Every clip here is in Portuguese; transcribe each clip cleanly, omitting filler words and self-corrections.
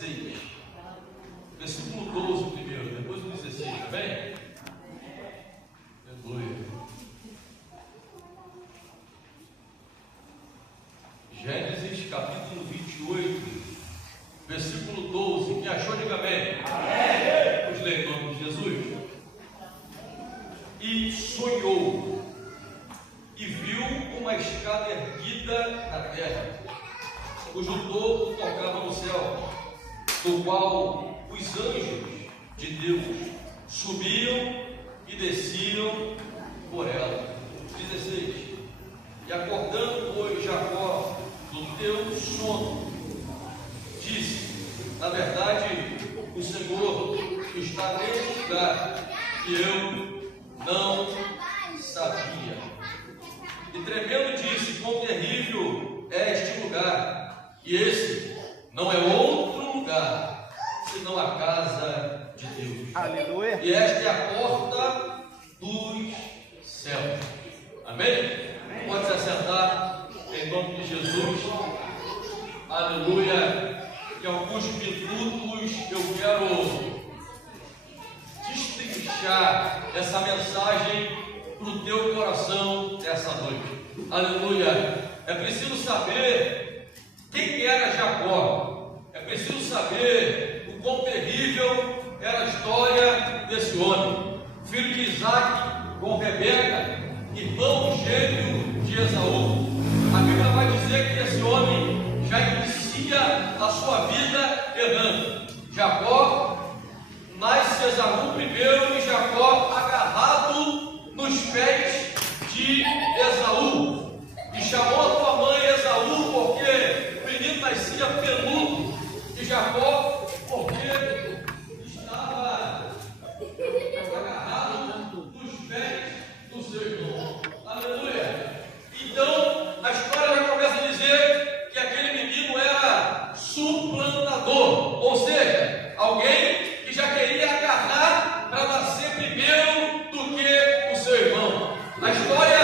16, versículo 12 primeiro, depois o 16, tá bem? Aleluia. Gênesis capítulo 28, versículo 12. Quem achou, diga amém. Amém. Vamos ler em nome de Jesus. E sonhou, e viu uma escada erguida na terra, cujo topo tocava no céu, do qual os anjos de Deus subiam e desciam por ela. 16. E acordando, pois, Jacó do teu sono, disse: na verdade, o Senhor está neste lugar, que eu não sabia. E tremendo disse: quão terrível é este lugar, e esse não é outro lugar, senão a casa de Deus. Aleluia. E esta é a porta dos céus. Amém? Pode se assentar em nome de Jesus. Aleluia. Em alguns minutos eu quero destrinchar essa mensagem para o teu coração essa noite. Aleluia. É preciso saber quem era Jacó. É preciso saber o quão terrível era a história desse homem, filho de Isaac com Rebeca, irmão gêmeo de Esaú. A Bíblia vai dizer que esse homem já inicia a sua vida errando. Jacó nasce Esaú primeiro, e Jacó agarrado nos pés de Esaú, e chamou a tua mãe Esaú, porque o menino nascia peludo, e Jacó, porque estava agarrado nos pés do seu irmão. Aleluia. Então a história já começa a dizer que aquele menino era suplantador, ou seja, alguém que já queria agarrar para nascer primeiro do que o seu irmão. A história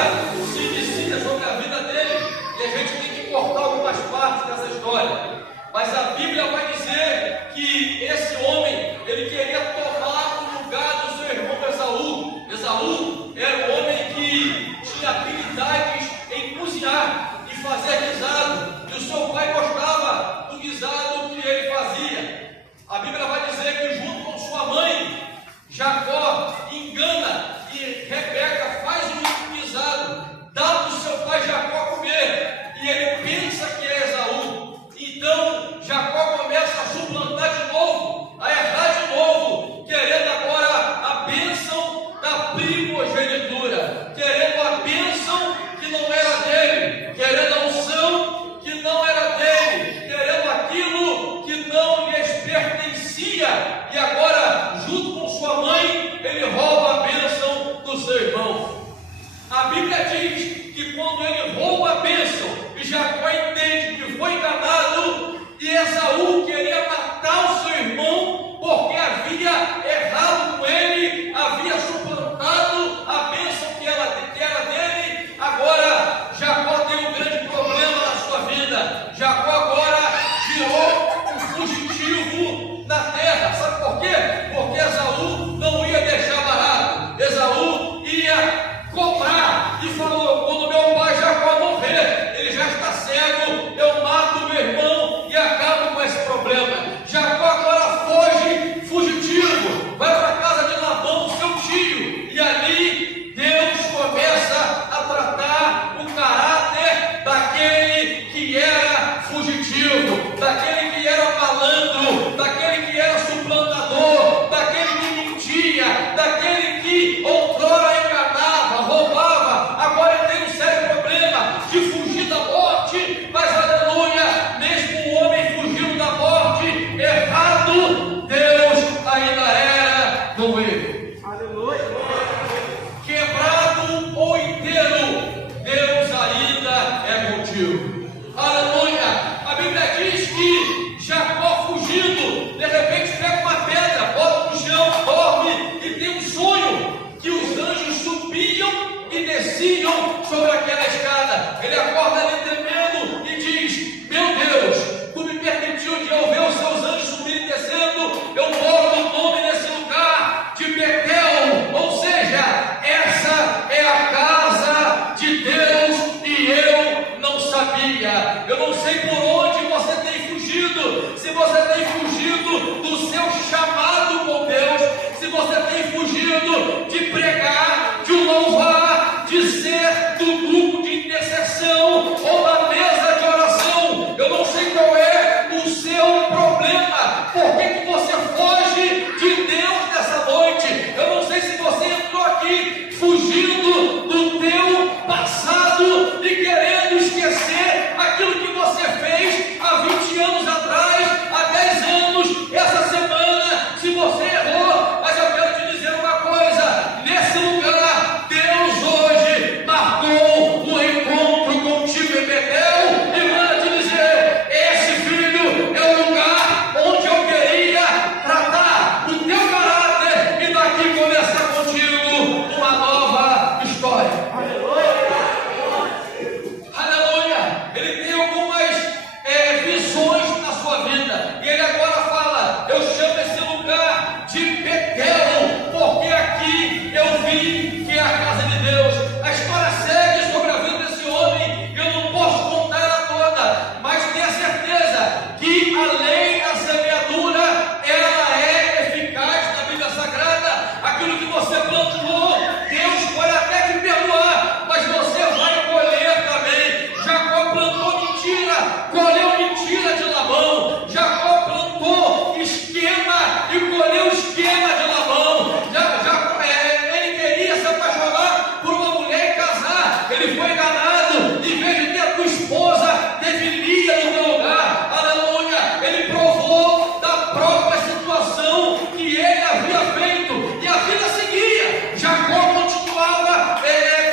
se inicia sobre a vida dele, e a gente tem que cortar algumas partes dessa história, mas a Bíblia vai dizer que esse homem, ele queria tomar o lugar do seu irmão Esaú. Esaú era um homem que tinha habilidades em cozinhar e fazer guisado, e o seu pai gostava do guisado que ele fazia. A Bíblia vai dizer que junto com sua mãe, Jacó engana, e Rebeca faz um guisado, dá para o seu pai Jacó comer, e ele pensa que é Esaú. Então Jacó começa a suplantar de novo, a errar de novo, querendo agora a bênção da primogenitura, querendo a bênção que não era dele, querendo a unção que não era dele, querendo aquilo que não lhes pertencia. E agora, junto com sua mãe, fugido, se você tem fugido do seu chamado com Deus, se você tem fugido de pregar, de louvar, de ser do grupo de intercessão ou da mesa de oração, eu não sei qual é o seu problema, por que você foge de Deus nessa noite? Eu não sei se você entrou aqui fugindo do teu passado e querendo esquecer aquilo que você fez há 20 anos atrás, há 10 anos, essa semana, se você errou, mas eu quero te dizer uma coisa, nesse lugar, Deus hoje marcou um encontro contigo em Betel e manda te dizer, esse filho é o lugar onde eu queria tratar o teu caráter e daqui começar contigo uma nova história. Aleluia! Ele tem algumas visões na sua vida e ele agora fala, eu chamo esse lugar de Betel, porque aqui eu vi que é a casa de Deus. A história segue sobre a vida desse homem, eu não posso contar ela toda, mas tenha certeza que a lei da semeadura, ela é eficaz na Bíblia Sagrada. Aquilo que você plantou, Deus pode até te perdoar, mas você vai colher também. Jacó plantou mentira, colheu mentira de Labão. Jacó plantou esquema e colheu esquema de Labão. Ele queria se apaixonar por uma mulher e casar. Ele foi enganado. Em vez de ter a tua esposa, teve Lia no teu lugar. Aleluia. Ele provou da própria situação que ele havia feito. E a vida seguia. Jacó continuava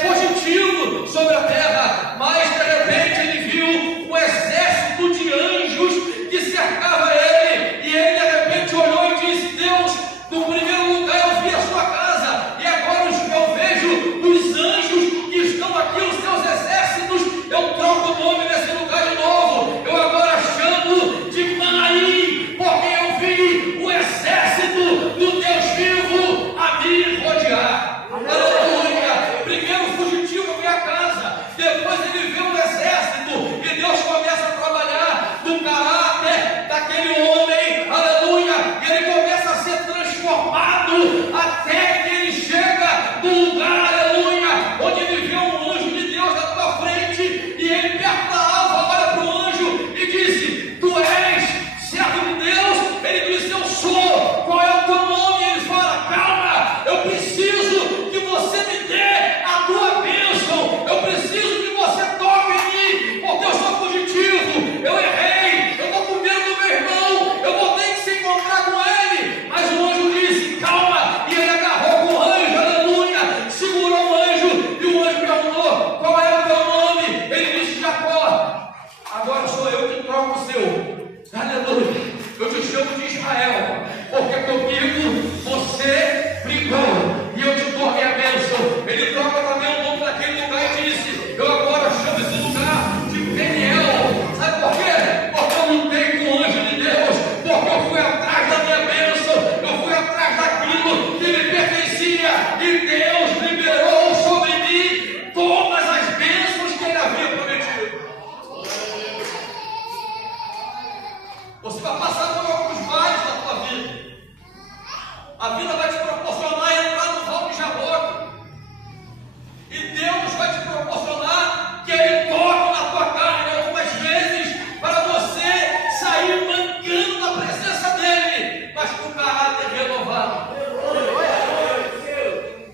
positivo sobre a terra. Mas de repente ele viu um exército de anjos que cercava ele. E ele de repente olhou e disse, Deus, no primeiro lugar eu vi a sua casa. E agora eu vejo os anjos que estão aqui, os seus exércitos. Eu troco o nome desse lugar de novo. Eu agora chamo de Manaim, porque eu vi o exército do Deus vivo a me rodear. Aleluia! Primeiro o fugitivo vê a casa, depois ele vê o exército, e Deus começa a trabalhar no caráter daquele homem, aleluia, e ele começa a ser transformado até que ele chega no lugar, aleluia, onde ele vê um anjo de Deus na tua frente, e ele perto da alva olha para o anjo e disse, tu és servo de Deus? Ele diz, eu sou. Qual é o teu nome? Ele fala, calma, eu preciso que você me dê a tua bênção, eu preciso que você toque em mim, porque eu sou fugitivo, eu errei, eu estou com medo do meu irmão, eu vou ter que se encontrar com ele. Mas o anjo disse, calma, e ele agarrou com o anjo, aleluia, segurou o anjo, e o anjo perguntou, qual é o teu nome? Ele disse, Jacó. Agora sou eu que troco o seu, aleluia, eu te chamo de Israel, porque comigo você brigou, e eu te dou minha bênção. Ele troca também o nome daquele lugar e disse, eu agora chamo esse lugar de Peniel. Sabe por quê? Porque eu lutei com o anjo de Deus, porque eu fui atrás da minha bênção, eu fui atrás daquilo que me pertencia, e Deus liberou sobre mim todas as bênçãos que ele havia prometido. Você vai passar por alguns vales na tua vida. A vida vai te proporcionar entrar no vale de Jaboque. E Deus vai te proporcionar que Ele toque na tua carne algumas vezes para você sair mancando da presença dEle, mas com o caráter renovado.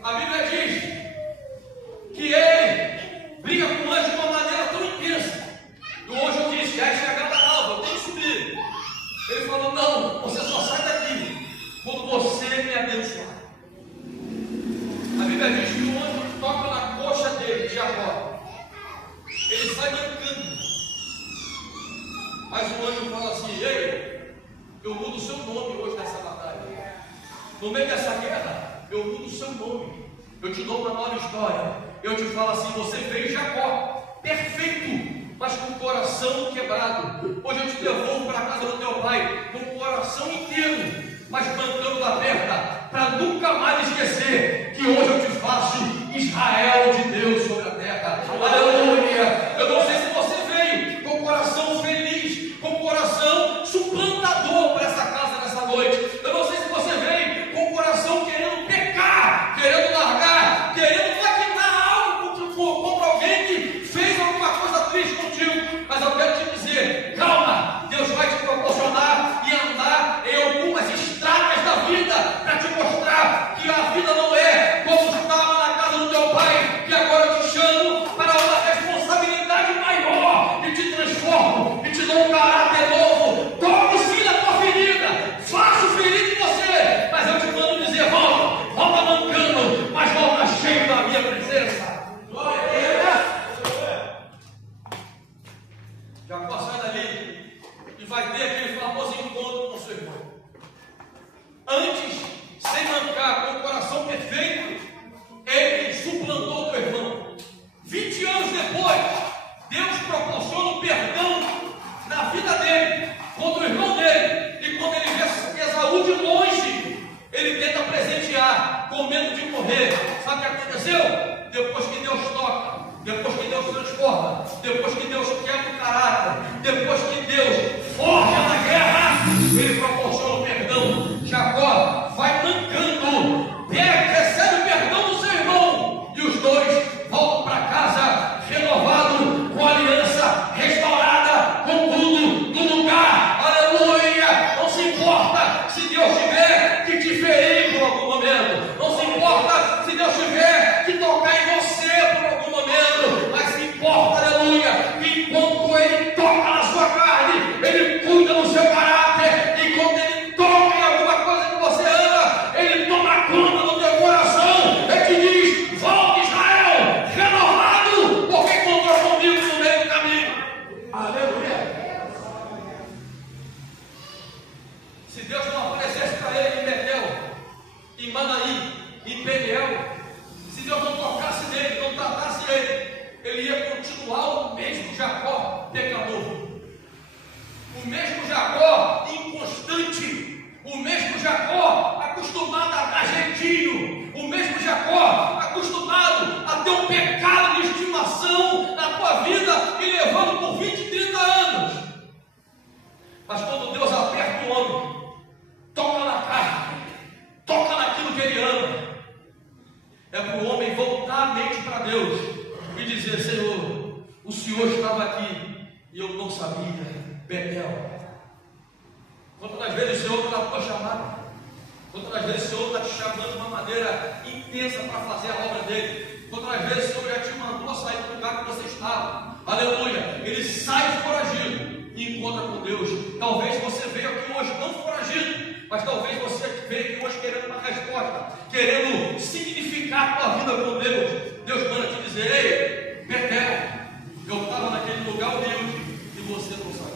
A Bíblia diz que Ele briga com o anjo de uma maneira tão intensa. E o anjo disse, já é chegada a alva, eu tenho que subir. Ele falou, não, você só sai daqui quando você me abençoar. A Bíblia diz que o anjo toca na coxa dele, de Jacó. Ele sai mancando. Mas o anjo fala assim, ei, eu mudo o seu nome hoje nessa batalha. No meio dessa guerra, eu mudo o seu nome. Eu te dou uma nova história. Eu te falo assim, você fez Jacó, perfeito, mas com o coração quebrado. Hoje eu te devolvo para a casa do teu pai, com o coração inteiro, mas mantendo aberta, para nunca mais esquecer que hoje eu te faço Israel de Deus sobre a terra. Aleluia! Eu não sei se você veio com o coração feliz, com o coração ele proporciona o perdão. Jacó vai mancando, recebe o perdão do seu irmão, e os dois voltam para casa renovado, com a aliança restaurada, com tudo no lugar. Aleluia! Não se importa se Deus tiver que te ferir por algum momento, não se importa se Deus tiver que tocar em você por algum momento, mas se importa, aleluia, que enquanto Ele toca na sua carne, Ele cuida do seu caráter, e quando Ele toca em alguma coisa que você ama, Ele toma conta do teu coração. Ele te diz: volte, Israel, renovado, porque encontrou comigo no meio do caminho. Aleluia! Se Deus não aparecesse para ele em Betel, em Manaim, em Peniel, se Deus não tocasse nele, não tratasse ele, ele ia continuar o mesmo Jacó pecador, o mesmo Jacó inconstante, o mesmo Jacó acostumado a dar jeitinho, o mesmo Jacó acostumado a ter um pecado de estimação na tua vida e levando por 20, 30 anos. Mas quando Deus aperta o homem, toca na carne, toca naquilo que ele ama, é para o homem voltar a mente para Deus e dizer: Senhor, o Senhor estava aqui e eu não sabia. Betel. Quantas vezes o Senhor está na tua chamada? Quantas vezes o Senhor está te chamando de uma maneira intensa para fazer a obra dele? Quantas vezes o Senhor já te mandou sair do lugar que você estava? Aleluia! Ele sai foragido e encontra com Deus. Talvez você veio aqui hoje não foragido, mas talvez você veio aqui hoje querendo uma resposta, querendo significar a tua vida com Deus. Deus manda te dizer: ei, Betel, eu estava naquele lugar humilde e você não sabia.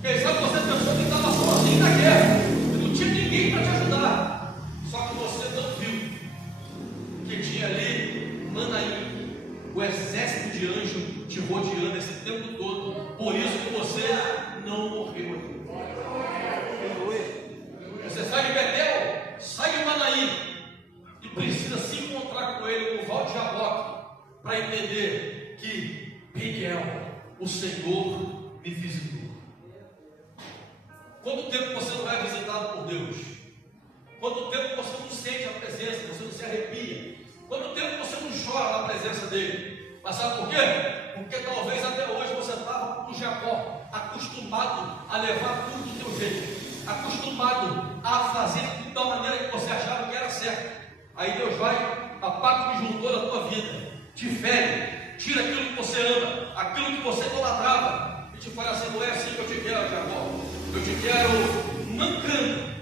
Quem sabe você pensou que estava sozinho na guerra, e não tinha ninguém para te ajudar, só que você não viu que tinha ali Manaim, o exército de anjos te rodeando esse tempo todo. Por isso que você não morreu aqui. Você sai de Betel, sai de Manaim e precisa se encontrar com ele no Val de Jaboque para entender que Peniel, o Senhor me visitou. Quanto tempo você não é visitado por Deus? Quanto tempo você não sente a presença, você não se arrepia? Quanto tempo você não chora na presença dele? Mas sabe por quê? Porque talvez até hoje você estava como Jacó, acostumado a levar tudo do teu jeito, acostumado a fazer tudo da maneira que você achava que era certo. Aí Deus vai, apaga o disjuntor da tua vida, te fere, tira aquilo que você ama, aquilo que você idolatrava, e te fala assim: não é assim que eu te quero, Jacó. Eu te quero mancando,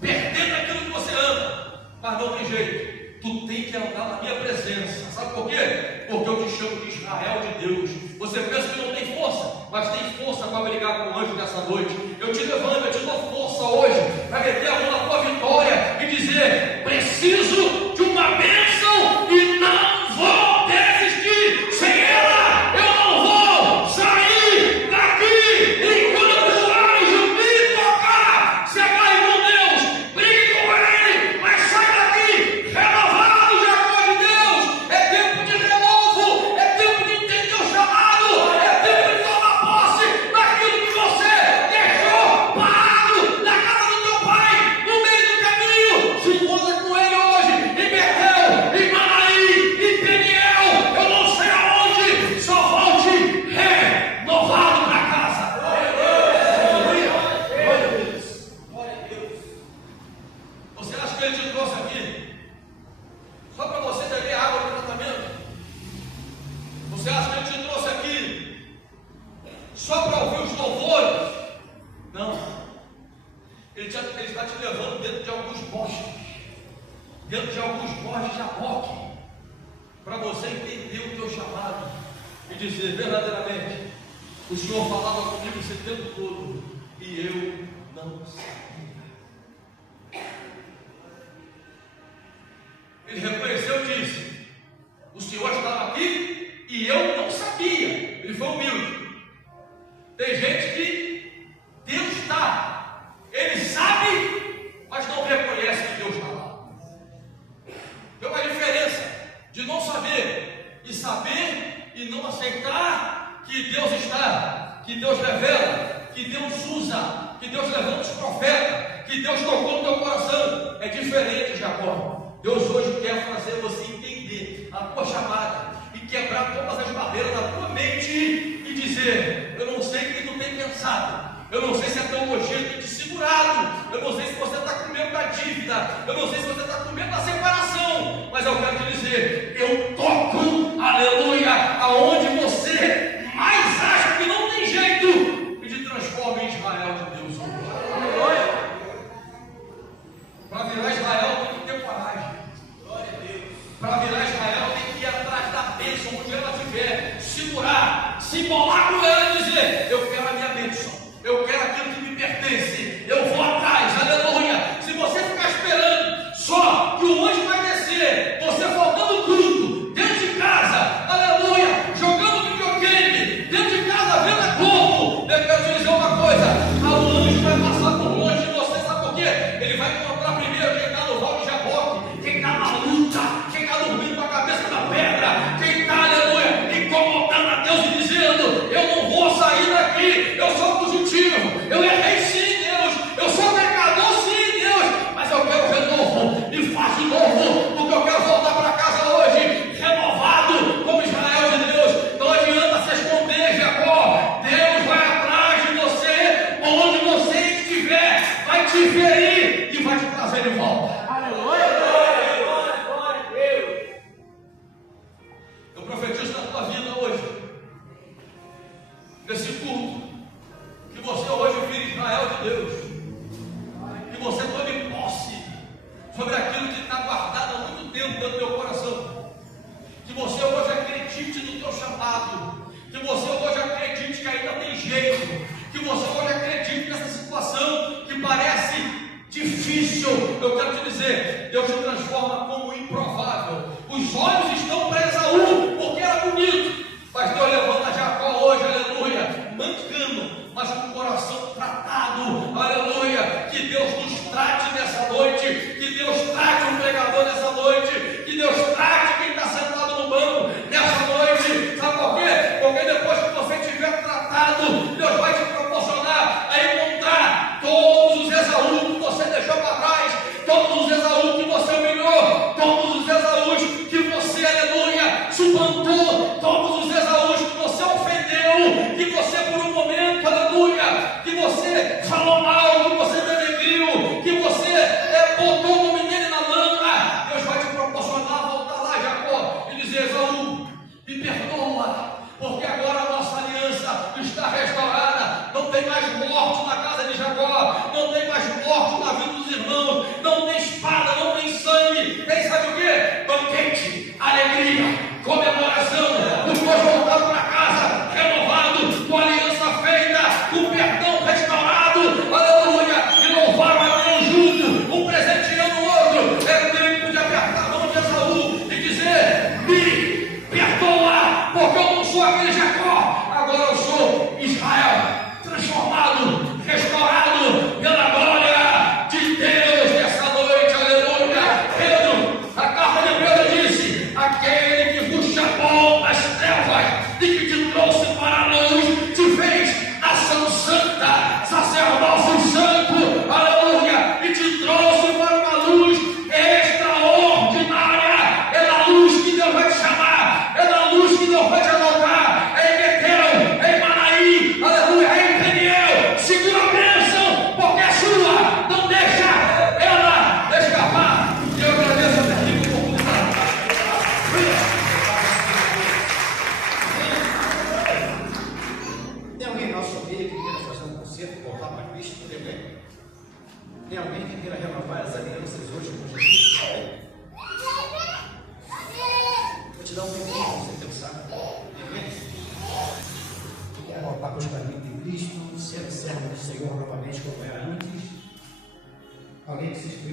perdendo aquilo que você ama, mas não tem jeito, tu tem que andar na minha presença. Sabe por quê? Porque eu te chamo de Israel de Deus. Você pensa que não tem força, mas tem força para brigar com o anjo nessa noite. Eu te levanto, eu te dou força hoje para meter a mão na tua vitória e dizer: preciso de uma bênção e não vou desistir. Sem ela eu não vou sair daqui enquanto o anjo me tocar. Se agarre com Deus, brigue com ele, mas sai daqui renovado, Jacó de Deus. É tempo de renovo, é tempo de entender o chamado, é tempo de tomar posse daquilo que você deixou parado na casa do teu pai, no meio do caminho. Se encontra com ele hoje, em Betel, em Manaim, em Peniel, eu não sei aonde, só volte renovado para casa. Glória a Deus. Glória a Deus. Você acha que ele te trouxe aqui só para você beber água de tratamento? Você acha que ele te trouxe aqui só para ouvir os louvores? Não. Ele está te levando dentro de alguns bosques, dentro de alguns bosques de Jaboque, para você entender o teu chamado e dizer: verdadeiramente, o Senhor falava comigo esse tempo todo e eu não sabia. Ele reconheceu e disse: o Senhor estava aqui e eu não sabia. Ele foi humilde. Tem gente que Deus está, ele sabe, mas não reconhece que Deus está lá. Tem uma diferença de não saber e saber e não aceitar que Deus está, que Deus revela revela, que Deus usa, que Deus levanta os profetas, que Deus tocou no teu coração, é diferente, Jacó. Deus hoje quer fazer você entender a tua chamada e quebrar todas as barreiras da tua mente e dizer: eu não sei o que tu tem pensado, eu não sei se a teologia tem te segurado, eu não sei se você está com medo da dívida, eu não sei se você está com medo da separação, mas eu quero te dizer: eu toco, aleluia, aonde você mais acha que não tem jeito, e te transforma em Israel de Deus. Para virar Israel tem que ter coragem. Para virar Israel tem que ir atrás da bênção onde ela estiver, segurar, se embolar com ela e dizer: eu quero a minha bênção, eu quero aquilo que me pertence, eu vou atrás, aleluia. Se você ficar esperando só que o anjo vai descer, você faltando culto, dentro de casa, aleluia, jogando videogame, dentro de casa, vendo a Globo, eu quero te dizer uma coisa: o anjo vai passar por longe de você, sabe por quê? Ele vai encontrar primeiro quem está no Val de Jaboque, quem está na luta, quem está dormindo com a cabeça na pedra, quem está, aleluia, incomodando a Deus e dizendo: eu não vou sair daqui, eu sou fugitivo, eu errei sim, Deus, eu sou pecador sim, Deus, mas eu quero renovo, me faz de novo, porque eu quero voltar para casa hoje, renovado, como Israel de Deus. Não adianta se esconder, Jacó, Deus vai atrás de você, onde você estiver, vai te ferir e vai te trazer de volta. Eu profetizo na tua vida hoje, nesse culto, que você hoje vire Israel de Deus, que você tome posse sobre aquilo que está guardado há muito tempo dentro do teu coração, que você hoje acredite no teu chamado, que você hoje acredite que ainda tem jeito, que você hoje acredite nessa situação que parece difícil. Eu quero te dizer: Deus te transforma como improvável. Os olhos estão para Esaú, porque era bonito, mas Deus levanta Jacó hoje, aleluia, mancando, mas com o coração tratado, aleluia. Que Deus nos trate nessa noite, que Deus trate o pregador nessa noite, que Deus trate quem está sentado no banco nessa noite. Sabe por quê? Porque depois que você estiver tratado, Deus vai te proporcionar a encontrar todos os Esaú que você deixou para trás, todos os Esaú que você humilhou, todos os Esaús que você, aleluia, suplantou, todos os Esaús que você ofendeu, que você por um momento, aleluia, que você falou mal, que você denegriu, que você botou o nome dele na lama. Deus vai te proporcionar voltar lá, Jacó, e dizer: Esaú, me perdoa, porque agora a nossa aliança está restaurada. Não tem mais morte na casa de Jacó, não tem mais morte na vida dos irmãos, não tem espada, não tem sangue. Tem, sabe o que? Banquete, alegria, comemoração. Os dois voltaram para casa, renovado, com a aliança feita, com perdão restaurado, aleluia, e louvaram a Deus junto, um presenteando o outro. É tempo de apertar a mão de Esaú e dizer: me perdoa, porque eu não sou aquele Jacó, agora eu sou Israel, transformado, restaurado pela glória de Deus nessa noite, aleluia. Pedro, a carta de Pedro disse: aquele que vos chamou das trevas e que te trouxe para a luz, te fez nação santa, sacerdócio santo, aleluia, e te trouxe para uma luz extraordinária. É na luz que Deus vai te chamar, é na luz que Deus vai te adotar, é em Betel, é em Manaí, aleluia, é em Peniel. Segura a bênção, porque é sua, não deixa ela escapar. E eu agradeço a Deus por oportunidade. Tem alguém nosso meio que queira fazer um concerto, voltar para Cristo? Tem alguém que queira renovar as alianças hoje com Jesus? Vou te dar um tempinho para você pensar. Ninguém? Quer voltar para os caminhos de Cristo, ser servo do Senhor novamente como era antes? Alguém que se inscreveu